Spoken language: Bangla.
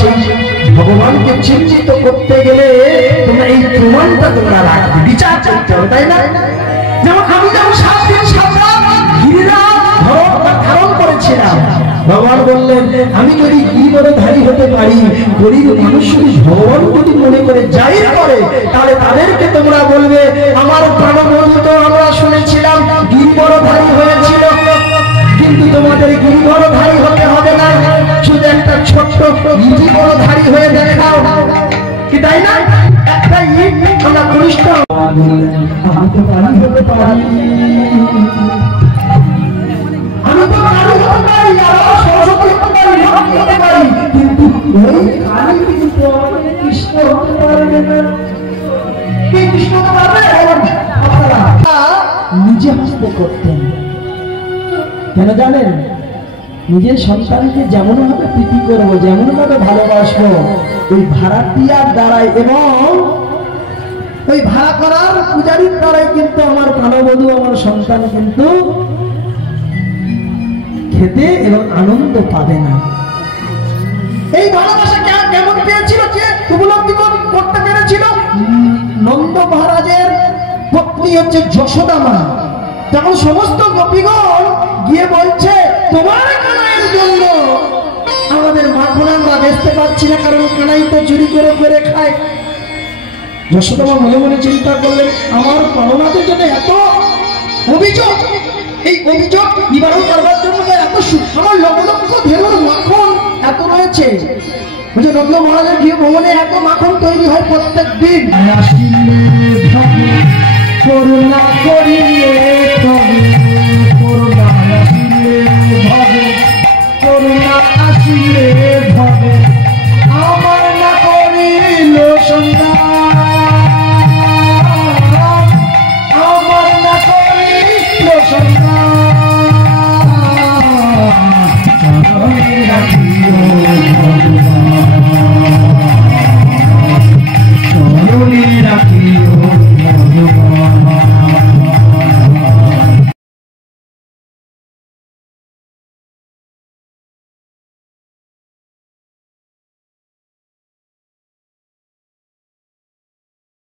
সেই ভগবানকে চিন্তিত করতে গেলে তোমরা এই প্রমাণটা তোমরা রাখবে, বিচার করতে হবে, তাই না? যেমন আমি যেমন 7 দিন 7 রাত গিরিরাজ ধারণ করেছিলাম, ভগবান বললেন আমি যদি গিরিবরধারী হতে পারি, গরিব মানুষ ভগবান যদি মনে করে জাহির করে, তাহলে তাদেরকে তোমরা বলবে আমার প্রাণবন্ধু তো আমরা শুনেছিলাম গিরিবরধারী হয়েছিল, কিন্তু তোমাদের গিরিবরধারী হতে হবে না, শুধু একটা ছোট্ট গিরিবরধারী হয়ে দেখাও, কি তাই না? একটা ইট আমরা কনিষ্ঠ আমি তো পারি হতে পারি, আমি তো কালী হতে পারি, আবার সরস্বতী হতে পারি, লক্ষ্মী হতে পারি, কিন্তু ওই কালী কিন্তু আমাকে কৃষ্ণ হতে পারবে না। কি কৃষ্ণ হতে পারবে? আপনারা নিজে হস্তে করতেন, কেন জানেন? নিজের সন্তানকে যেমন ভাবে প্রীতি করবো, যেমন ভাবে ভালোবাসবো, ওই ভাড়াটিয়ার দ্বারাই এবং ওই ভাড়া করার পূজারীর দ্বারাই কিন্তু আমার প্রাণবধূ আমার সন্তান কিন্তু খেতে এবং আনন্দ পাবে না। এই ভালোবাসা কেমন পেয়েছিল, যে উপলব্ধি করতে পেরেছিল? নন্দ মহারাজের পত্নী হচ্ছে যশোদা মা, তখন সমস্ত গোপীগণ গিয়ে বলছে তোমার কানাইয়ের জন্য আমাদের মাখন আমরা বেচতে পারছি না, কারণ কানাই তো চুরি করে করে খায়। যশোদা মা মনে মনে চিন্তা করলেন আমার পালনাদের জন্য এত অভিযোগ, এই অভিযোগ নিবারণ করবার জন্য এত আমার লক্ষ লক্ষ ধেনুর মাখন এত রয়েছে, বুঝে নন্দ মহারাজের গৃহ ভবনে এত মাখন তৈরি হয় প্রত্যেক দিন। করুণা করিয়ে